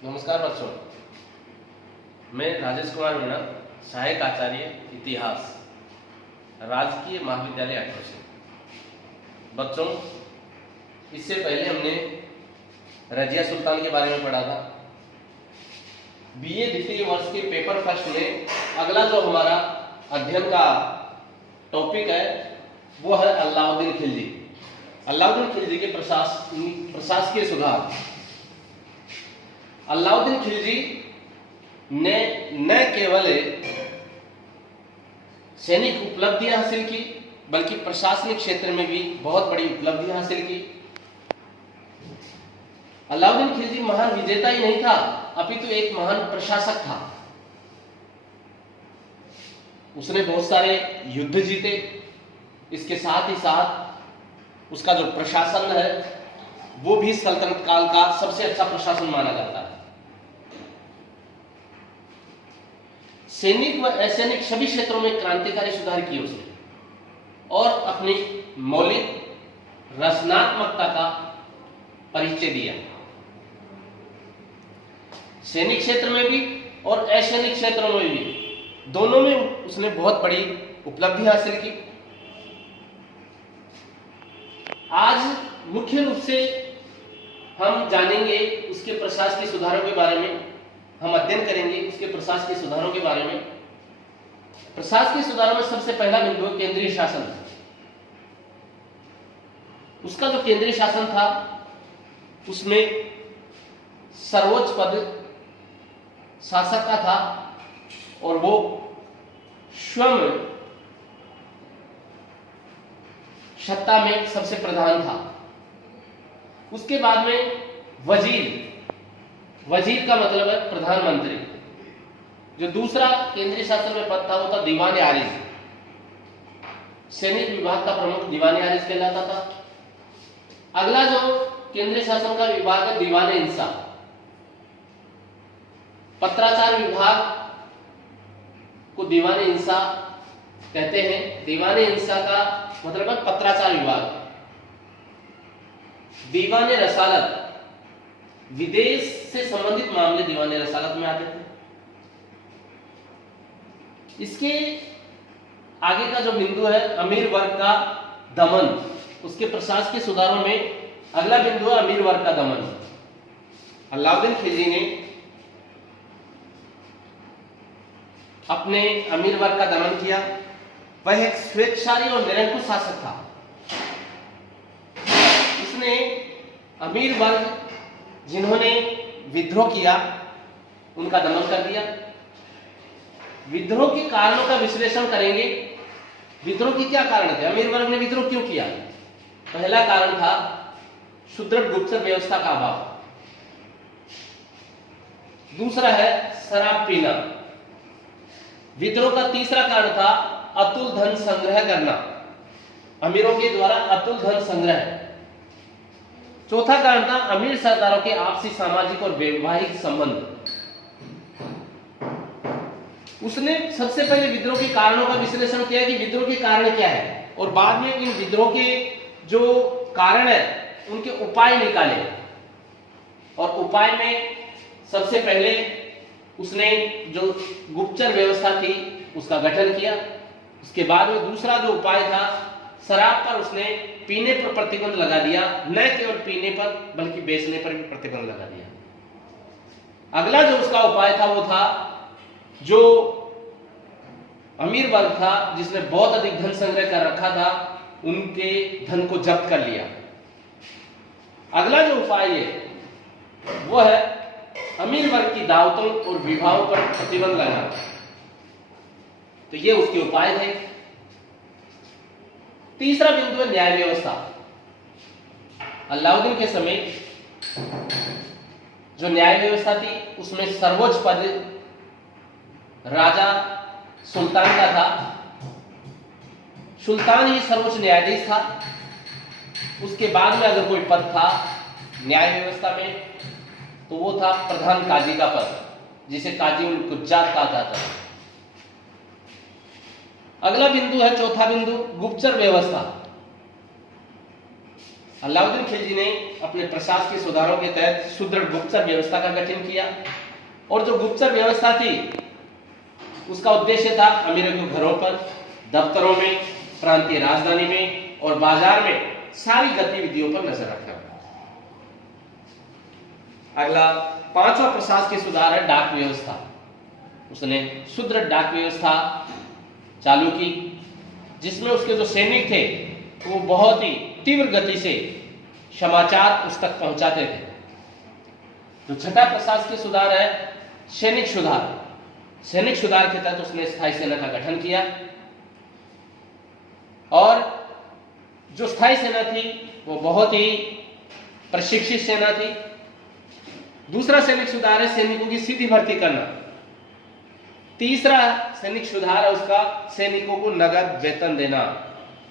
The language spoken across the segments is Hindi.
नमस्कार बच्चों, मैं राजेश कुमार मीणा, सहायक आचार्य इतिहास, राजकीय महाविद्यालय अटोसी। बच्चों, इससे पहले हमने रजिया सुल्तान के बारे में पढ़ा था। बीए द्वितीय वर्ष के पेपर फर्स्ट में अगला जो हमारा अध्ययन का टॉपिक है वो है अलाउद्दीन खिलजी। अलाउद्दीन खिलजी के प्रशासकीय सुधार। अलाउद्दीन खिलजी ने न केवल सैनिक उपलब्धियां हासिल की बल्कि प्रशासनिक क्षेत्र में भी बहुत बड़ी उपलब्धियां हासिल की। अलाउद्दीन खिलजी महान विजेता ही नहीं था, अपितु एक महान प्रशासक था। उसने बहुत सारे युद्ध जीते। इसके साथ ही साथ उसका जो प्रशासन है वो भी सल्तनत काल का सबसे अच्छा प्रशासन माना जाता है। सैनिक व असैनिक सभी क्षेत्रों में क्रांतिकारी सुधार किए उसने और अपनी मौलिक रचनात्मकता का परिचय दिया। सैनिक क्षेत्र में भी और असैनिक क्षेत्रों में भी, दोनों में उसने बहुत बड़ी उपलब्धि हासिल की। आज मुख्य रूप से हम जानेंगे उसके प्रशासकीय सुधारों के बारे में, हम अध्ययन करेंगे उसके प्रशासकीय सुधारों के बारे में। प्रशासकीय सुधारों में सबसे पहला बिंदु है केंद्रीय शासन। उसका जो केंद्रीय शासन था उसमें सर्वोच्च पद शासक का था और वो स्वयं सत्ता में सबसे प्रधान था। उसके बाद में वजीर का मतलब है प्रधानमंत्री। जो दूसरा केंद्रीय शासन में पद था वो था दीवान आरिज। सैनिक विभाग का प्रमुख दीवान आरिज कहलाता था। अगला जो केंद्रीय शासन का विभाग है दीवान इंसा। पत्राचार विभाग को दीवान इंसा कहते हैं। दीवान इंसा का मतलब है पत्राचार विभाग। दीवान रसालत, विदेश से संबंधित मामले दीवान रसालत में आते थे। इसके आगे का जो बिंदु है अमीर वर्ग का दमन। उसके प्रशासकीय सुधारों में अगला बिंदु है अमीर वर्ग का दमन। अलाउद्दीन खिलजी ने अपने अमीर वर्ग का दमन किया। वह एक स्वेच्छाचारी और निरंकुश शासक था। उसने अमीर वर्ग जिन्होंने विद्रोह किया उनका दमन कर दिया। विद्रोह के कारणों का विश्लेषण करेंगे। विद्रोह के क्या कारण थे? अमीर वर्ग ने विद्रोह क्यों किया? पहला कारण था सुदृढ़ गुप्तचर व्यवस्था का अभाव। दूसरा है शराब पीना। विद्रोह का तीसरा कारण था अतुल धन संग्रह करना, अमीरों के द्वारा अतुल धन संग्रह। चौथा कारण था अमीर सरदारों के आपसी सामाजिक और वैवाहिक संबंध। उसने सबसे पहले विद्रोह के कारणों का विश्लेषण किया कि विद्रोह के कारण क्या है और बाद में इन विद्रोह के जो कारण है उनके उपाय निकाले। और उपाय में सबसे पहले उसने जो गुप्तचर व्यवस्था थी उसका गठन किया। उसके बाद में दूसरा जो उपाय था शराब पर उसने पीने पर प्रतिबंध लगा दिया। न केवल पीने पर बल्कि बेचने पर भी प्रतिबंध लगा दिया। अगला जो उसका उपाय था वो था जो अमीर वर्ग था जिसने बहुत अधिक धन संग्रह कर रखा था उनके धन को जब्त कर लिया। अगला जो उपाय है वो है अमीर वर्ग की दावतों और विवाहों पर प्रतिबंध लगाना। तो ये उसके उपाय थे। तीसरा बिंदु है न्याय व्यवस्था। अलाउद्दीन के समय जो न्याय व्यवस्था थी उसमें सर्वोच्च पद राजा सुल्तान का था। सुल्तान ही सर्वोच्च न्यायाधीश था। उसके बाद में अगर कोई पद था न्याय व्यवस्था में तो वो था प्रधान काजी का पद, जिसे काजी उल कुज्जात कहा जाता है। अगला बिंदु है चौथा बिंदु गुप्तचर व्यवस्था। अलाउद्दीन खिलजी ने अपने प्रशासकीय सुधारों के तहत सुदृढ़ गुप्तचर व्यवस्था का गठन किया, और जो गुप्तचर व्यवस्था थी उसका उद्देश्य था अमीरों के घरों पर, दफ्तरों में, प्रांतीय राजधानी में और बाजार में सारी गतिविधियों पर नजर रखना। अगला 5वां प्रशासकीय सुधार है डाक व्यवस्था। उसने सुदृढ़ डाक व्यवस्था चालू की, जिसमें उसके जो सैनिक थे वो बहुत ही तीव्र गति से समाचार उस तक पहुंचाते थे। जो छठा प्रशासकीय सुधार है सैनिक सुधार। सैनिक सुधार के तहत उसने स्थायी सेना का गठन किया, और जो स्थायी सेना थी वो बहुत ही प्रशिक्षित सेना थी। दूसरा सैनिक सुधार है सैनिकों की सीधी भर्ती करना। तीसरा सैनिक सुधार है उसका सैनिकों को नगद वेतन देना।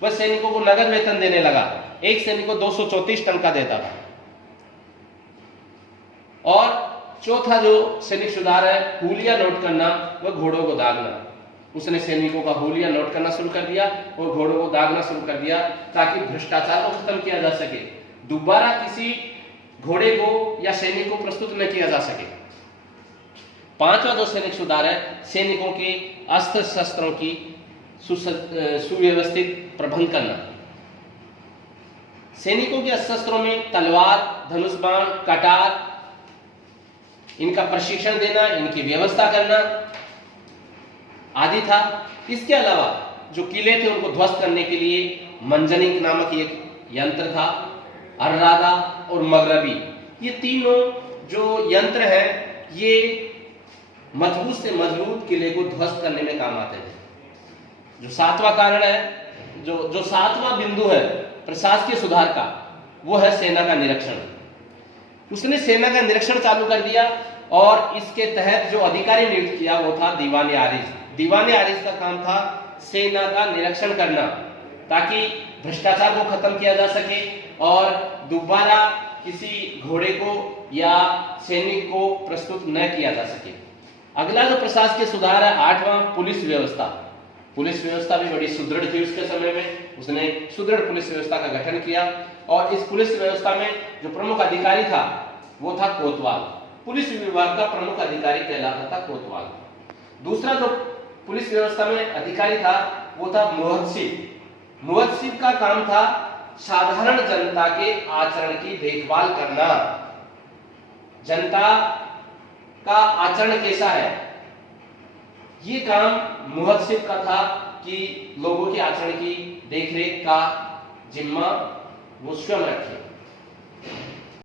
वह सैनिकों को नगद वेतन देने लगा, एक सैनिक को 234 टंका देता था। और चौथा जो सैनिक सुधार है हुलिया नोट करना, वह घोड़ों को दागना। उसने सैनिकों का हुलिया नोट करना शुरू कर दिया और घोड़ों को दागना शुरू कर दिया, ताकि भ्रष्टाचार को खत्म किया जा सके, दोबारा किसी घोड़े को या सैनिक को प्रस्तुत न किया जा सके। 5वां जो सैनिक सुधार है सैनिकों के अस्त्र शस्त्रों की सुव्यवस्थित प्रबंध करना। सैनिकों के अस्त्र शस्त्रों में तलवार, धनुष बाण, कटार, इनका प्रशिक्षण देना, इनकी व्यवस्था करना आदि था। इसके अलावा जो किले थे उनको ध्वस्त करने के लिए मंजनिक नामक एक यंत्र था, अर्रादा और मगरबी, ये तीनों जो यंत्र हैं ये मजबूत से मजबूत किले को ध्वस्त करने में काम आते थे। जो 7वां कारण है, जो 7वां बिंदु है प्रशासकीय सुधार का, वो है सेना का निरीक्षण। उसने सेना का निरीक्षण चालू कर दिया, और इसके तहत जो अधिकारी नियुक्त किया वो था दीवान आरिज। दीवान आरिज का काम था सेना का निरीक्षण करना, ताकि भ्रष्टाचार को खत्म किया जा सके और दोबारा किसी घोड़े को या सैनिक को प्रस्तुत न किया जा सके। अगला जो प्रशासकीय सुधार है 8वां पुलिस व्यवस्था। पुलिस व्यवस्था भी बड़ी सुदृढ़ थी उसके समय में। उसने सुदृढ़ पुलिस व्यवस्था का गठन किया, और इस पुलिस व्यवस्था में जो प्रमुख अधिकारी था वो था कोतवाल। पुलिस विभाग का प्रमुख अधिकारी कहलाता था कोतवाल। दूसरा जो पुलिस व्यवस्था में अधिकारी था वो था मुहद्दिब। मुहद्दिब का काम था साधारण जनता के आचरण की देखभाल करना। जनता का आचरण कैसा है, ये काम मुहद्दिब का था, कि लोगों के आचरण की देखरेख का जिम्मा वो स्वयं रखे।